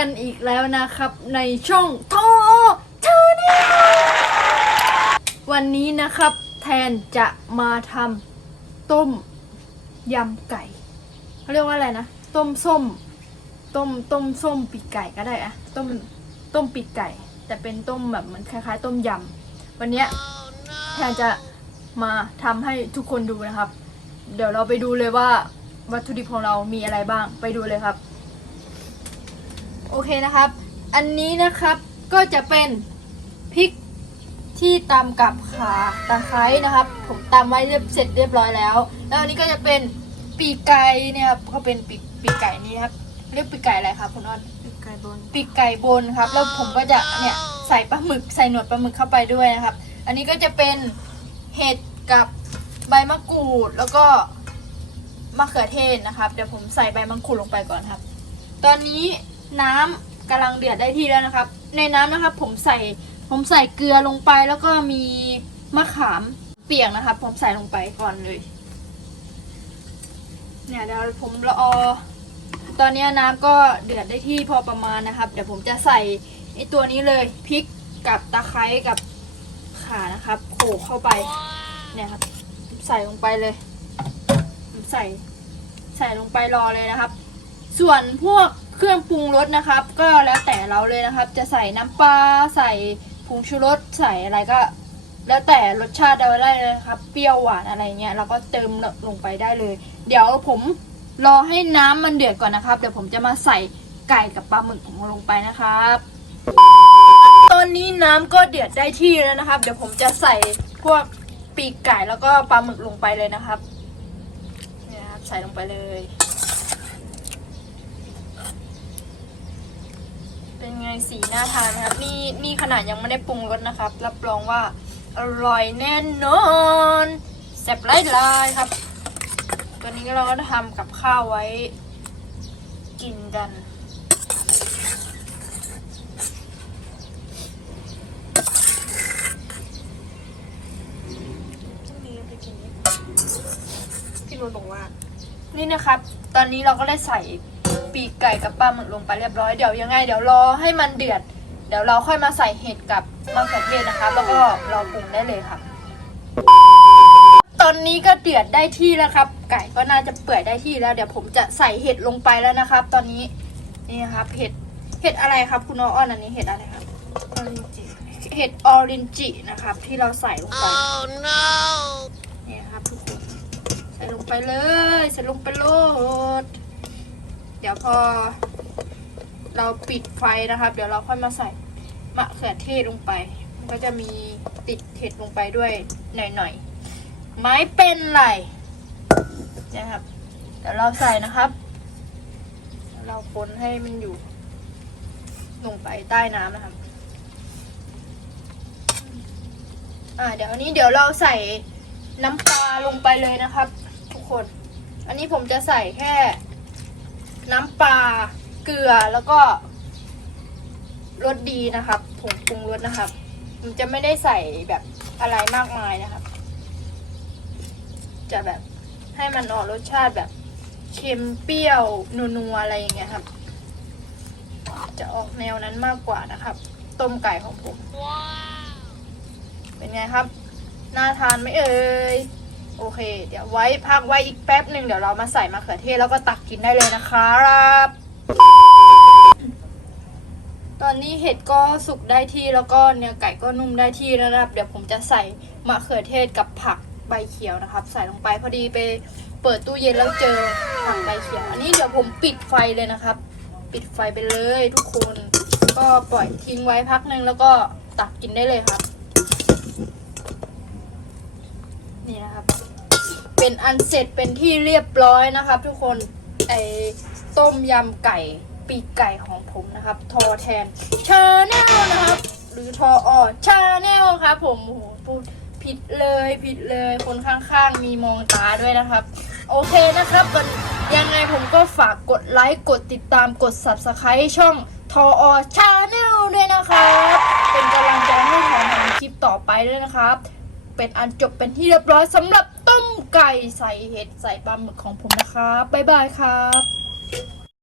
กันอีกแล้วนะครับในช่องโทเทนวันนี้นะครับแทนจะมาทำต้มยำไก่เขาเรียกว่าอะไรนะ ต้มส้ม ต้มต้มส้มปีกไก่ก็ได้อะต้มต้มปีกไก่ แต่เป็นต้มแบบเหมือนคล้ายๆ ต้มยำวันนี้แทนจะมาทำให้ทุกคนดูนะครับ เดี๋ยวเราไปดูเลยว่าวัตถุดิบของเรามีอะไรบ้างไปดูเลยครับ โอเคนะครับ อันนี้นะครับก็จะเป็นพริกที่ตำกับขาตะไคร้นะครับ ผมตำไว้เรียบเสร็จเรียบร้อยแล้ว แล้วอันนี้ก็จะเป็นปีกไก่เนี่ยครับก็เป็นปีกปีกไก่นี้ครับ เรียกปีกไก่อะไรครับคุณอ้อนปีกไก่บนปีกไก่บนครับ แล้วผมก็จะเนี่ยใส่ปลาหมึกใส่หนวดปลาหมึกเข้าไปด้วยนะครับ อันนี้ก็จะเป็นเห็ดกับใบมะกรูดแล้วก็มะเขือเทศนะครับ เดี๋ยวผมใส่ใบมะกรูดลงไปก่อนครับ ตอนนี้ น้ำกำลังเดือดได้ที่แล้วนะครับ ในน้ำนะครับ ผมใส่ผมใส่เกลือลงไปแล้วก็มีมะขามเปียกนะครับ ผมใส่ลงไปก่อนเลย เนี่ยเดี๋ยวผมรอตอนนี้น้ำก็เดือดได้ที่พอประมาณนะครับ เดี๋ยวผมจะใส่ไอตัวนี้เลยพริกกับตะไคร้กับข่านะครับโขลกเข้าไปเนี่ยครับ ใส่ลงไปเลยใส่ใส่ลงไปรอเลยนะครับ ส่วนพวก เครื่องปรุงรสนะครับ ก็แล้วแต่เราเลยนะครับ จะใส่น้ำปลาใส่ผงชูรสใส่อะไรก็ แล้วแต่รสชาติเราได้เลยนะครับ เปรี้ยวหวานอะไรเงี้ยเราก็เติมลงไปได้เลย เดี๋ยวผมรอให้น้ำมันเดือดก่อนนะครับ เดี๋ยวผมจะมาใส่ไก่กับปลาหมึกของลงไปนะครับ ตอนนี้น้ำก็เดือดได้ที่แล้วนะครับ เดี๋ยวผมจะใส่พวกปีกไก่แล้วก็ปลาหมึกลงไปเลยนะครับเนี่ยครับใส่ลงไปเลย เป็นไงสีน่าทานนะครับ นี่นี่ขนาดยังไม่ได้ปรุงรสนะครับ รับรองว่าอร่อยแน่นอนแซ่บไล่ลายครับ ตัวนี้เราก็ทำกับข้าวไว้ กินกันนี่ไปกินนี่พี่นวลบอกว่า นี่นะครับ ตอนนี้เราก็ได้ใส่ ปีกไก่กับปลาหมึกลงไปเรียบร้อยเดี๋ยวยังไง เดี๋ยวรอให้มันเดือด เดี๋ยวเราค่อยมาใส่เห็ดกับมะเขือเทศนะครับแล้วก็รอปรุงได้เลยครับตอนนี้ก็เดือดได้ที่แล้วครับ ไก่ก็น่าจะเปื่อยได้ที่แล้ว เดี๋ยวผมจะใส่เห็ดลงไปแล้วนะครับ ตอนนี้นี่ครับเห็ดเห็ดอะไรครับ คุณน้องอ้อนอันนี้เห็ดอะไรครับออรินจิเห็ดออรินจินะครับ ที่เราใส่ลงไปนี่ครับทุกคนใส่ลงไปเลย ใส่ลงไปโลด เดี๋ยวพอ เราปิดไฟนะครับ เดี๋ยวเราค่อยมาใส่มะเขือเทศลงไป มันก็จะมีติดเห็ดลงไปด้วยหน่อยๆ ไม่เป็นไรนะครับเดี๋ยวเราใส่นะครับ เราคนให้มันอยู่ ลงไปใต้น้ำนะครับ อ่า เดี๋ยวนี้เดี๋ยวเราใส่น้ำปลาลงไปเลยนะครับ ทุกคน อันนี้ผมจะใส่แค่ น้ำปลาเกลือแล้วก็รสดีนะครับผงปรุงรสนะครับ มันจะไม่ได้ใส่แบบอะไรมากมายนะครับ จะแบบให้มันออกรสชาติแบบเค็มเปรี้ยวนัวๆอะไรอย่างเงี้ยครับ จะออกแนวนั้นมากกว่านะครับ ต้มไก่ของผม เป็นไงครับ น่าทานไหมเอ่ยโอ เคเดี๋ยวไว้พักไว้อีกแป๊บหนึ่งเดี๋ยวเรามาใส่มะเขือเทศแล้วก็ตักกินได้เลยนะครับ ตอนนี้เห็ดก็สุกได้ที่แล้วก็เนื้อไก่ก็นุ่มได้ที่แล้วนะครับ เดี๋ยวผมจะใส่มะเขือเทศกับผักใบเขียวนะครับ ใส่ลงไปพอดีไปเปิดตู้เย็นแล้วเจอผักใบเขียว อันนี้เดี๋ยวผมปิดไฟเลยนะครับ ปิดไฟไปเลยทุกคน ก็ปล่อยทิ้งไว้พักหนึ่งแล้วก็ตักกินได้เลยครับ นี่นะครับ เป็น อันเสร็จเป็นที่เรียบร้อยนะครับ ทุกคนไอต้มยำไก่ปีกไก่ของผมนะครับ ทอแทนชาแนลนะครับ หรือทออชาแนลครับ ผมโอ้โหพูดผิดเลยผิดเลยคนข้างๆ มีมองตาด้วยนะครับ โอเคนะครับยังไงผมก็ฝากกดไลค์กดติดตามกด subscribe ช่องทออชาแนลด้วยนะครับ เป็นกำลังใจให้ผมทำคลิปต่อไปด้วยนะครับ เป็นอันจบเป็นที่เรียบร้อยสำหรับ ต้มไก่ใส่เห็ดใส่ปลาหมึกของผมนะครับบ๊ายบายครับ